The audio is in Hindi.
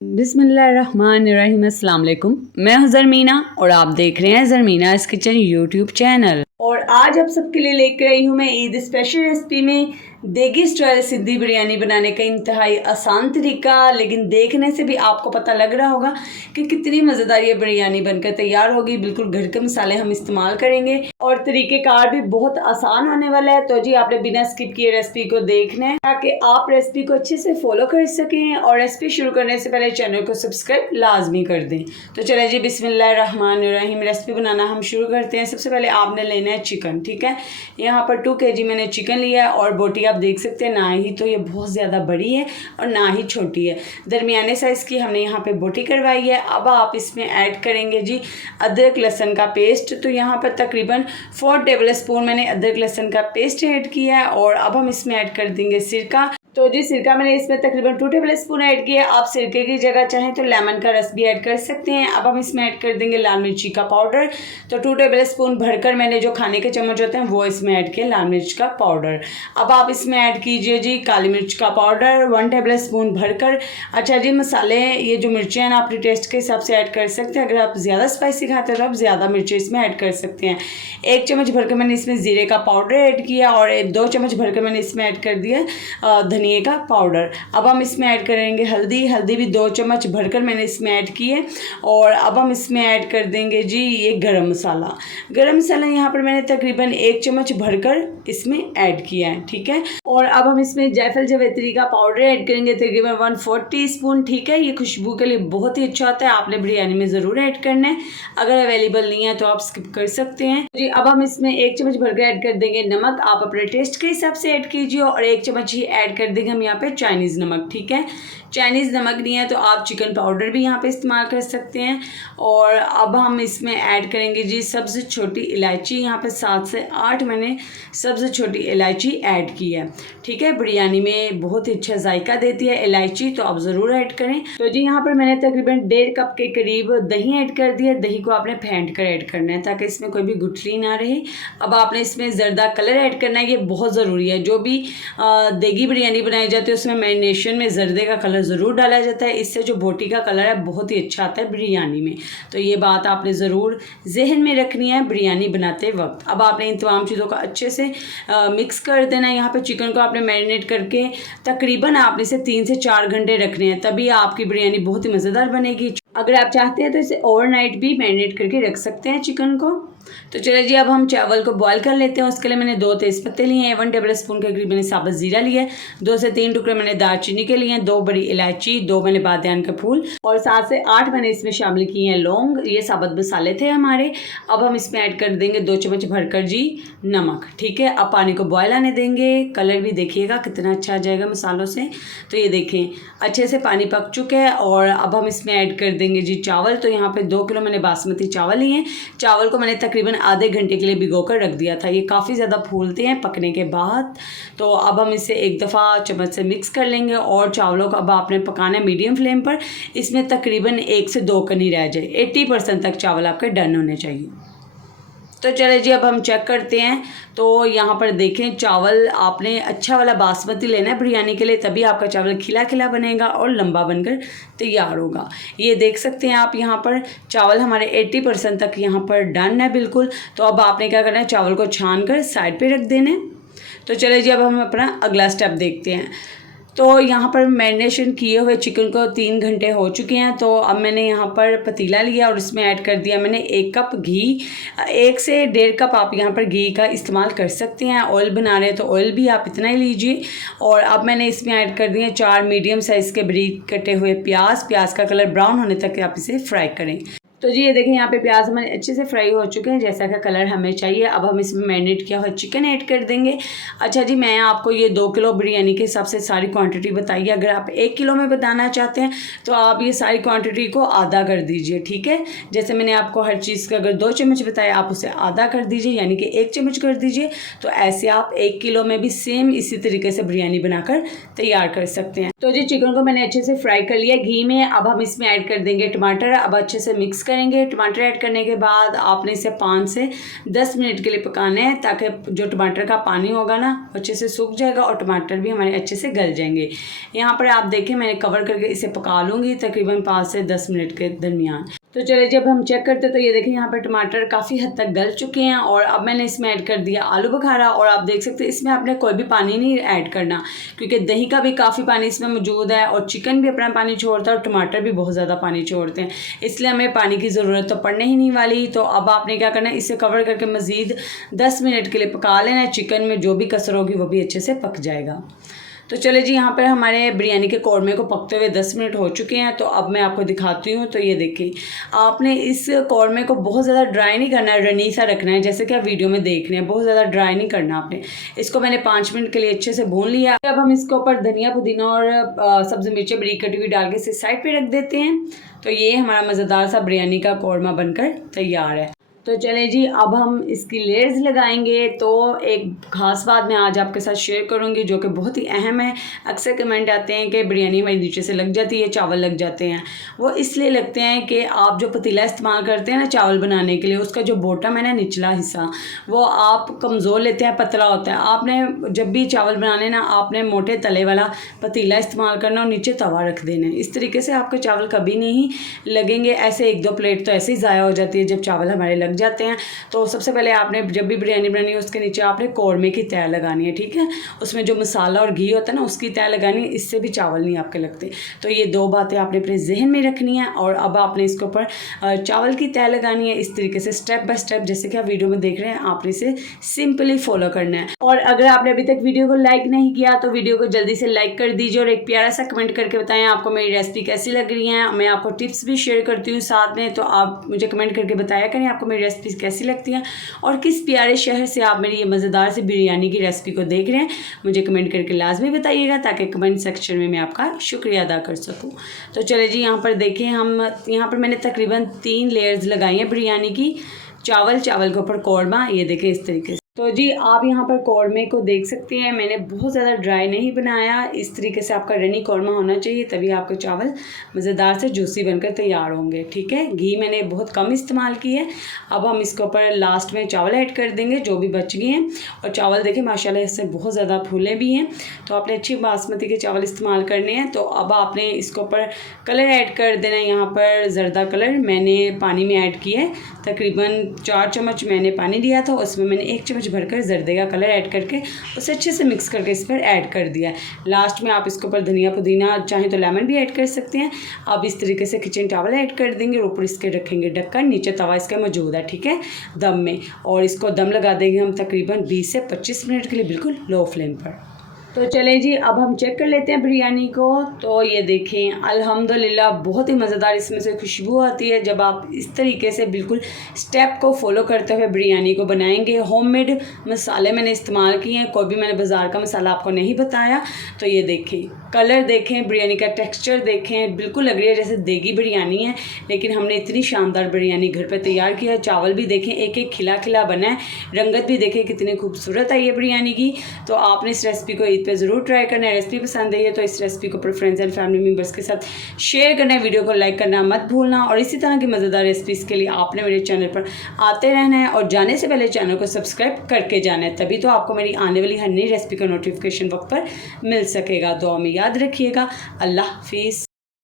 बिस्मिल्लाहिर्रहमानिर्रहीम, अस्सलाम वालेकुम। मैं हूं ज़रमीना और आप देख रहे हैं ज़रमीना's किचन यूट्यूब चैनल। और आज आप सबके लिए लेकर आई हूं मैं ईद स्पेशल रेसिपी में देगी स्टाइल सिंधी बिरयानी बनाने का इंतहाई आसान तरीका, लेकिन देखने से भी आपको पता लग रहा होगा कि कितनी मज़ेदार ये बिरयानी बनकर तैयार होगी। बिल्कुल घर के मसाले हम इस्तेमाल करेंगे और तरीक़ेकार भी बहुत आसान होने वाला है। तो जी आपने बिना स्किप किए रेसिपी को देखना है ताकि आप रेसिपी को अच्छे से फॉलो कर सकें। और रेसिपी शुरू करने से पहले चैनल को सब्सक्राइब लाजमी कर दें। तो चले जी बिस्मिल्लाहिर्रहमानिर्रहीम, रेसिपी बनाना हम शुरू करते हैं। सबसे पहले आपने लेना है चिकन, ठीक है। यहाँ पर 2 kg मैंने चिकन लिया है और बोटी आप देख सकते हैं, ना ही तो ये बहुत ज़्यादा बड़ी है और ना ही छोटी है, दरमियाने साइज़ की हमने यहाँ पे बोटी करवाई है। अब आप इसमें ऐड करेंगे जी अदरक लहसुन का पेस्ट। तो यहाँ पर तकरीबन 4 टेबल स्पून मैंने अदरक लहसुन का पेस्ट ऐड किया है। और अब हम इसमें ऐड कर देंगे सिरका। तो जी सिरका मैंने इसमें तकरीबन 2 टेबल स्पून ऐड किया है। आप सिरके की जगह चाहें तो लेमन का रस भी ऐड कर सकते हैं। अब हम इसमें ऐड कर देंगे लाल मिर्ची का पाउडर। तो 2 टेबल स्पून भरकर मैंने जो खाने के चम्मच होते हैं वो इसमें ऐड किया लाल मिर्च का पाउडर। अब आप इसमें ऐड कीजिए जी काली मिर्च का पाउडर 1 टेबल स्पून भरकर। अच्छा जी, मसाले ये जो मिर्चें हैं ना अपने टेस्ट के हिसाब से ऐड कर सकते हैं। अगर आप ज़्यादा स्पाइसी खाते हैं तो आप ज़्यादा मिर्चें इसमें ऐड कर सकते हैं। 1 चम्मच भरकर मैंने इसमें ज़ीरे का पाउडर ऐड किया और 2 चम्मच भरकर मैंने इसमें ऐड कर दिया धनिए का पाउडर। अब हम इसमें ऐड करेंगे हल्दी भी 2 चम्मच भरकर मैंने इसमें ऐड की है। और अब हम इसमें ऐड कर देंगे जी ये गरम मसाला यहाँ पर मैंने तकरीबन 1 चम्मच भरकर इसमें ऐड किया है, ठीक है। और अब हम इसमें जायफल जावित्री का पाउडर ऐड करेंगे तकरीबन 1/4 टीस्पून, ठीक है। ये खुशबू के लिए बहुत ही अच्छा होता है, आपने बिरयानी में ज़रूर ऐड करना है। अगर अवेलेबल नहीं है तो आप स्किप कर सकते हैं जी। अब हम इसमें 1 चम्मच भरकर ऐड कर देंगे नमक, आप अपने टेस्ट के हिसाब से ऐड कीजिए। और 1 चम्मच ही ऐड कर देंगे हम यहाँ पे चाइनीज़ नमक, ठीक है। चाइनीज़ नमक नहीं है तो आप चिकन पाउडर भी यहाँ पे इस्तेमाल कर सकते हैं। और अब हम इसमें ऐड करेंगे जी सबसे छोटी इलायची, यहाँ पे 7 से 8 मैंने सबसे छोटी इलायची ऐड की है, ठीक है। बिरयानी में बहुत ही अच्छा जायका देती है इलायची, तो आप ज़रूर ऐड करें। तो जी यहाँ पर मैंने तकरीबन 1.5 कप के करीब दही ऐड कर दिया। दही को आपने फेंट कर ऐड करना है ताकि इसमें कोई भी गुठली ना रहे। अब आपने इसमें ज़र्दा कलर ऐड करना है, ये बहुत ज़रूरी है। जो भी देगी बिरयानी बनाई जाती है उसमें मैरिनेशन में ज़र्दे का कलर ज़रूर डाला जाता है। इससे जो बोटी का कलर है बहुत ही अच्छा आता है बिरयानी में। तो ये बात आपने ज़रूर जहन में रखनी है बिरयानी बनाते वक्त। अब आपने इन तमाम चीज़ों का अच्छे से मिक्स कर देना है। यहाँ पे चिकन को आपने मैरिनेट करके तकरीबन आपने इसे 3 से 4 घंटे रखने हैं, तभी आपकी बिरयानी बहुत ही मज़ेदार बनेगी। अगर आप चाहते हैं तो इसे ओवरनाइट भी मैरिनेट करके रख सकते हैं चिकन को। तो चलिए जी अब हम चावल को बॉईल कर लेते हैं। उसके लिए मैंने 2 तेज़पत्ते लिए हैं, 1 टेबल स्पून के करीब मैंने साबुत ज़ीरा लिया है, 2 से 3 टुकड़े मैंने दालचीनी के लिए हैं, 2 बड़ी इलायची, 2 मैंने बादियान के फूल और 7 से 8 मैंने इसमें शामिल किए हैं लौंग। ये साबुत मसाले थे हमारे। अब हम इसमें ऐड कर देंगे 2 चम्मच भरकर जी नमक, ठीक है। अब पानी को बॉयल आने देंगे। कलर भी देखिएगा कितना अच्छा आ जाएगा मसालों से। तो ये देखें अच्छे से पानी पक चुका है। और अब हम इसमें ऐड कर देंगे जी चावल। तो यहाँ पे 2 किलो मैंने बासमती चावल लिए हैं। चावल को मैंने तकरीबन आधे घंटे के लिए भिगोकर रख दिया था। ये काफ़ी ज़्यादा फूलते हैं पकने के बाद। तो अब हम इसे एक दफ़ा चम्मच से मिक्स कर लेंगे और चावलों को अब आपने पकाना है मीडियम फ्लेम पर। इसमें तकरीबन 1 से 2 कनी रह जाए, 80% तक चावल आपके डन होने चाहिए। तो चले जी अब हम चेक करते हैं। तो यहाँ पर देखें चावल आपने अच्छा वाला बासमती लेना है बिरयानी के लिए, तभी आपका चावल खिला खिला बनेगा और लंबा बनकर तैयार होगा। ये देख सकते हैं आप यहाँ पर चावल हमारे 80% तक यहाँ पर डन है बिल्कुल। तो अब आपने क्या करना है, चावल को छान कर साइड पे रख देना है। तो चले जी अब हम अपना अगला स्टेप देखते हैं। तो यहाँ पर मैरिनेशन किए हुए चिकन को 3 घंटे हो चुके हैं। तो अब मैंने यहाँ पर पतीला लिया और इसमें ऐड कर दिया मैंने 1 कप घी। 1 से 1.5 कप आप यहाँ पर घी का इस्तेमाल कर सकते हैं। ऑयल बना रहे हैं तो ऑयल भी आप इतना ही लीजिए। और अब मैंने इसमें ऐड कर दिए 4 मीडियम साइज़ के बारीक कटे हुए प्याज का कलर ब्राउन होने तक आप इसे फ्राई करें। तो जी ये देखें यहाँ पे प्याज हमारे अच्छे से फ्राई हो चुके हैं, जैसा का कलर हमें चाहिए। अब हम इसमें मैरिनेट किया हुआ चिकन ऐड कर देंगे। अच्छा जी, मैं आपको ये 2 किलो बिरयानी के हिसाब से सारी क्वांटिटी बताई है। अगर आप 1 किलो में बताना चाहते हैं तो आप ये सारी क्वांटिटी को आधा कर दीजिए, ठीक है। जैसे मैंने आपको हर चीज़ का अगर 2 चम्मच बताया, आप उसे आधा कर दीजिए, यानी कि 1 चम्मच कर दीजिए। तो ऐसे आप 1 किलो में भी सेम इसी तरीके से बिरयानी बनाकर तैयार कर सकते हैं। तो जी चिकन को मैंने अच्छे से फ्राई कर लिया घी में। अब हम इसमें ऐड कर देंगे टमाटर। अब अच्छे से मिक्स करेंगे। टमाटर ऐड करने के बाद आपने इसे 5 से 10 मिनट के लिए पकाना है, ताकि जो टमाटर का पानी होगा ना अच्छे से सूख जाएगा और टमाटर भी हमारे अच्छे से गल जाएंगे। यहाँ पर आप देखें मैंने कवर करके इसे पका लूँगी तकरीबन 5 से 10 मिनट के दरमियान। तो चलिए जब हम चेक करते तो ये देखें यहाँ पर टमाटर काफ़ी हद तक गल चुके हैं और अब मैंने इसमें ऐड कर दिया आलू बुखारा। और आप देख सकते हैं इसमें आपने कोई भी पानी नहीं ऐड करना, क्योंकि दही का भी काफ़ी पानी इसमें मौजूद है और चिकन भी अपना पानी छोड़ता है और टमाटर भी बहुत ज़्यादा पानी छोड़ते हैं, इसलिए हमें पानी की ज़रूरत तो पड़ने ही नहीं वाली। तो अब आपने क्या करना है, इसे कवर करके मज़ीद 10 मिनट के लिए पका लेना है। चिकन में जो भी कसर होगी वो भी अच्छे से पक जाएगा। तो चले जी, यहाँ पर हमारे बिरयानी के कौरमे को पकते हुए 10 मिनट हो चुके हैं। तो अब मैं आपको दिखाती हूँ। तो ये देखिए, आपने इस कौरमे को बहुत ज़्यादा ड्राई नहीं करना है, रनी सा रखना है, जैसे कि आप वीडियो में देख रहे हैं। बहुत ज़्यादा ड्राई नहीं करना आपने। इसको मैंने 5 मिनट के लिए अच्छे से भून लिया। अब हम इसके ऊपर धनिया पुदीना और सब्ज़ी मिर्चें बड़ी कटी हुई डाल के इसे साइड पर रख देते हैं। तो ये हमारा मज़ेदार सा बिरयानी का कौरमा बनकर तैयार है। तो चले जी, अब हम इसकी लेयर्स लगाएंगे। तो एक ख़ास बात मैं आज आपके साथ शेयर करूंगी जो कि बहुत ही अहम है। अक्सर कमेंट आते हैं कि बिरयानी हमारी नीचे से लग जाती है, चावल लग जाते हैं। वो इसलिए लगते हैं कि आप जो पतीला इस्तेमाल करते हैं ना चावल बनाने के लिए, उसका जो बॉटम है ना निचला हिस्सा, वो आप कमज़ोर लेते हैं, पतला होता है। आपने जब भी चावल बनाने ना, आपने मोटे तले वाला पतीला इस्तेमाल करना और नीचे तवा रख देना है। इस तरीके से आपके चावल कभी नहीं लगेंगे। ऐसे 1-2 प्लेट तो ऐसे ही ज़ाया हो जाती है जब चावल हमारे लग जाते हैं। तो सबसे पहले आपने जब भी बिरयानी बनानी है उसके नीचे आपने कौरमे की तय लगानी है, ठीक है। उसमें जो मसाला और घी होता है ना उसकी तय लगानी है, इससे भी चावल नहीं आपके लगते। तो ये 2 बातें आपने अपने जहन में रखनी है। और अब आपने इसके ऊपर चावल की तय लगानी है इस तरीके से, स्टेप बाय स्टेप, जैसे कि आप वीडियो में देख रहे हैं। आपने इसे सिंपली फॉलो करना है। और अगर आपने अभी तक वीडियो को लाइक नहीं किया तो वीडियो को जल्दी से लाइक कर दीजिए और एक प्यारा सा कमेंट करके बताएं आपको मेरी रेसिपी कैसी लग रही है। मैं आपको टिप्स भी शेयर करती हूँ साथ में, तो आप मुझे कमेंट करके बताया करें आपको मेरी रेसिपी कैसी लगती है और किस प्यारे शहर से आप मेरी ये मज़ेदार सी बिरयानी की रेसिपी को देख रहे हैं। मुझे कमेंट करके लाजमी बताइएगा ताकि कमेंट सेक्शन में मैं आपका शुक्रिया अदा कर सकूं। तो चले जी, यहाँ पर देखें, हम यहाँ पर मैंने तकरीबन 3 लेयर्स लगाई हैं बिरयानी की। चावल के ऊपर कौरमा, ये देखें इस तरीके से। तो जी आप यहाँ पर कौरमे को देख सकते हैं, मैंने बहुत ज़्यादा ड्राई नहीं बनाया। इस तरीके से आपका रनी कौरमा होना चाहिए, तभी आपके चावल मज़ेदार से जूसी बनकर तैयार होंगे, ठीक है। घी मैंने बहुत कम इस्तेमाल की है। अब हम इसके ऊपर लास्ट में चावल ऐड कर देंगे जो भी बच गए हैं। और चावल देखें माशाल्लाह इससे बहुत ज़्यादा फूले भी हैं। तो आपने अच्छी बासमती के चावल इस्तेमाल करने हैं। तो अब आपने इसके ऊपर कलर ऐड कर देना है। यहाँ पर ज़रदा कलर मैंने पानी में ऐड किया है, तकरीबन 4 चम्मच मैंने पानी दिया था, उसमें मैंने 1 चम्मच भरकर जर्दे का कलर ऐड करके उसे अच्छे से मिक्स करके इस पर ऐड कर दिया। लास्ट में आप इसके ऊपर धनिया पुदीना चाहें तो लेमन भी ऐड कर सकते हैं। अब इस तरीके से किचन टॉवल ऐड कर देंगे, ऊपर इसके रखेंगे ढक्कन, नीचे तवा इसका मौजूद है, ठीक है, दम में। और इसको दम लगा देंगे हम तकरीबन 20 से 25 मिनट के लिए, बिल्कुल लो फ्लेम पर। तो चले जी, अब हम चेक कर लेते हैं बिरयानी को। तो ये देखें अल्हम्दुलिल्लाह बहुत ही मज़ेदार इसमें से खुशबू आती है जब आप इस तरीके से बिल्कुल स्टेप को फॉलो करते हुए बिरयानी को बनाएंगे। होममेड मसाले मैंने इस्तेमाल किए हैं, कोई भी मैंने बाज़ार का मसाला आपको नहीं बताया। तो ये देखें, कलर देखें, बिरयानी का टेक्सचर देखें, बिल्कुल लग रही है जैसे देगी बिरयानी है, लेकिन हमने इतनी शानदार बिरयानी घर पर तैयार किया है। चावल भी देखें एक एक खिला खिला बना है, रंगत भी देखें कितनी खूबसूरत है ये बिरयानी की। तो आपने इस रेसिपी को ईद पे ज़रूर ट्राई करना है। रेसिपी पसंद आई है तो इस रेसिपी को अपने फ्रेंड्स एंड फैमिली मेम्बर्स के साथ शेयर करना है, वीडियो को लाइक करना मत भूलना। और इसी तरह की मज़ेदार रेसिपीज़ के लिए आपने मेरे चैनल पर आते रहना है और जाने से पहले चैनल को सब्सक्राइब करके जाना है, तभी तो आपको मेरी आने वाली हर नई रेसिपी का नोटिफिकेशन वक्त पर मिल सकेगा। दुआ में याद रखिएगा। अल्लाह हाफिज़।